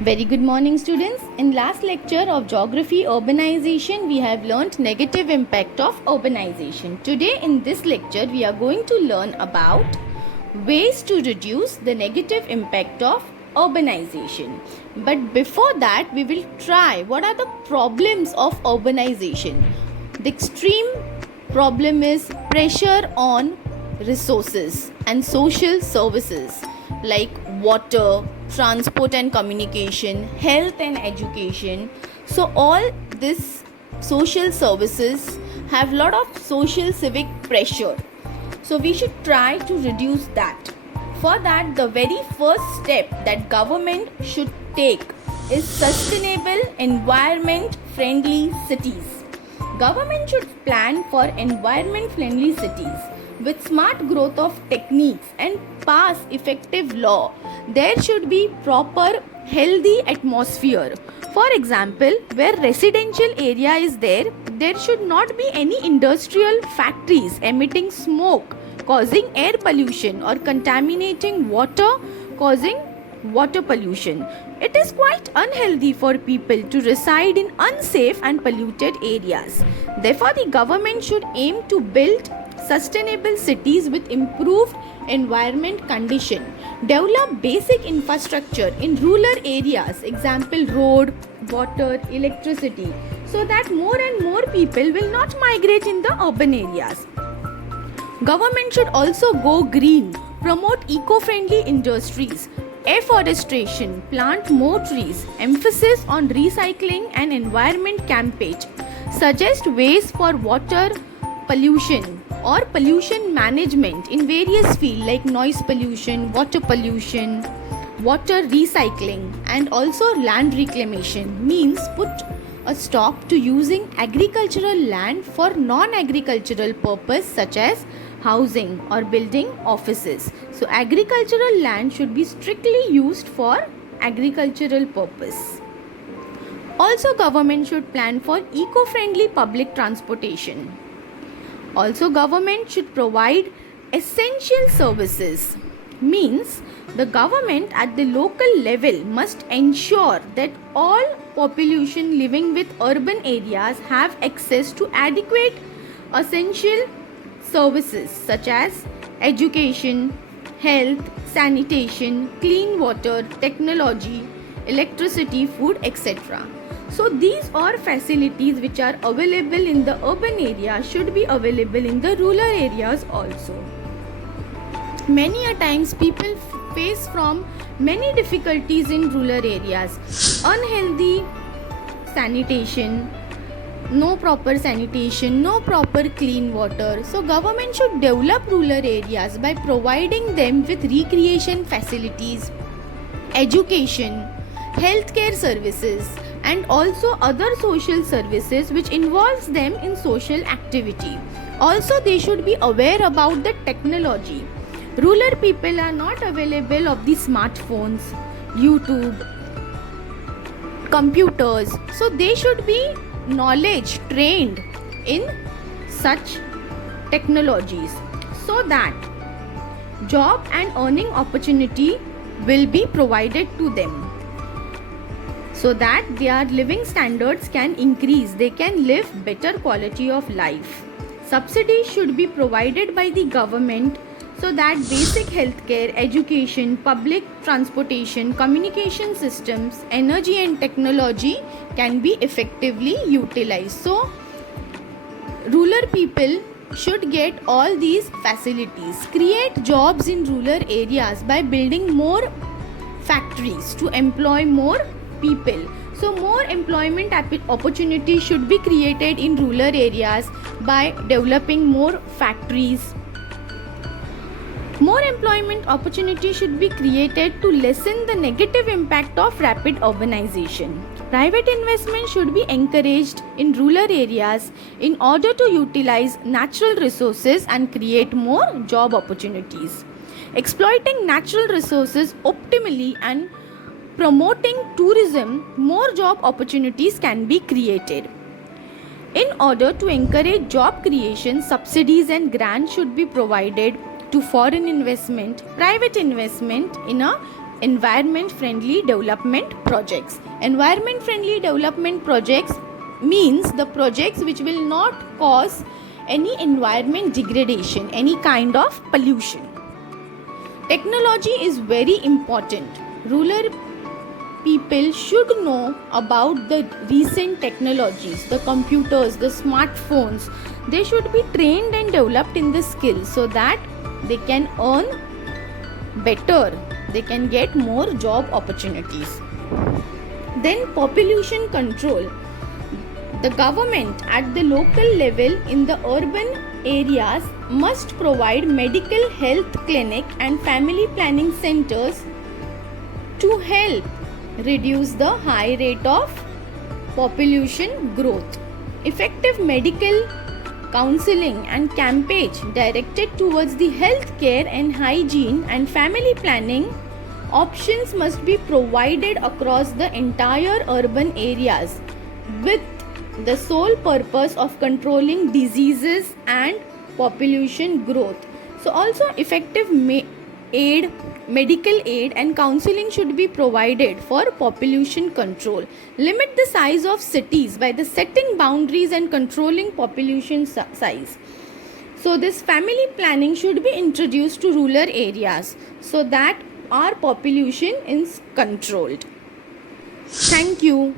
Very good morning, students. In last lecture of geography urbanization, we have learnt negative impact of urbanization. Today in this lecture, we are going to learn about ways to reduce the negative impact of urbanization. But before that, we will try what are the problems of urbanization. The extreme problem is pressure on resources and social services like water, transport and communication, health and education. So all this social services have lot of social civic pressure. So we should try to reduce that. For that, the very first step that government should take is sustainable environment friendly cities. Government should plan for environment friendly cities with smart growth of techniques and pass effective law. There should be proper healthy atmosphere. For example, where residential area is there should not be any industrial factories emitting smoke causing air pollution or contaminating water causing water pollution. It is quite unhealthy for people to reside in unsafe and polluted areas. Therefore, the government should aim to build sustainable cities with improved environment condition. Develop basic infrastructure in rural areas, example road, water, electricity, so that more and more people will not migrate in the urban areas. Government should also go green, promote eco-friendly industries, afforestation, plant more trees, emphasis on recycling and environment campaign, suggest ways for water pollution or pollution management in various fields like noise pollution, water recycling, and also land reclamation, means put a stop to using agricultural land for non-agricultural purpose such as housing or building offices. So agricultural land should be strictly used for agricultural purpose. Also, government should plan for eco-friendly public transportation. Also, government should provide essential services. Means the government at the local level must ensure that all population living with urban areas have access to adequate essential services such as education, health, sanitation, clean water, technology, electricity, food, etc. So these are facilities which are available in the urban area should be available in the rural areas also. Many a times people face from many difficulties in rural areas. Unhealthy sanitation, no proper sanitation, no proper clean water. So government should develop rural areas by providing them with recreation facilities, education, healthcare services, and also other social services which involves them in social activity. Also, they should be aware about the technology. Rural people are not available of the smartphones, YouTube, computers. So they should be knowledge trained in such technologies so that job and earning opportunity will be provided to them, so that their living standards can increase, they can live better quality of life. Subsidies should be provided by the government so that basic healthcare, education, public transportation, communication systems, energy and technology can be effectively utilized. So rural people should get all these facilities. Create jobs in rural areas by building more factories to employ more people. So more employment opportunities should be created in rural areas by developing more factories. More employment opportunities should be created to lessen the negative impact of rapid urbanization. Private investment should be encouraged in rural areas in order to utilize natural resources and create more job opportunities. Exploiting natural resources optimally and promoting tourism, more job opportunities can be created. In order to encourage job creation, subsidies and grants should be provided to foreign investment, private investment in a environment friendly development projects. Environment friendly development projects means the projects which will not cause any environment degradation, any kind of pollution. Technology is very important. Rural people should know about the recent technologies, the computers, the smartphones. They should be trained and developed in this skill so that they can earn better, they can get more job opportunities. Then population control. The government at the local level in the urban areas must provide medical health clinic and family planning centers to help reduce the high rate of population growth. Effective medical counseling and campaigns directed towards the health care and hygiene and family planning options must be provided across the entire urban areas with the sole purpose of controlling diseases and population growth. So also effective medical aid and counseling should be provided for population control. Limit the size of cities by the setting boundaries and controlling population size. So this family planning should be introduced to rural areas so that our population is controlled. Thank you.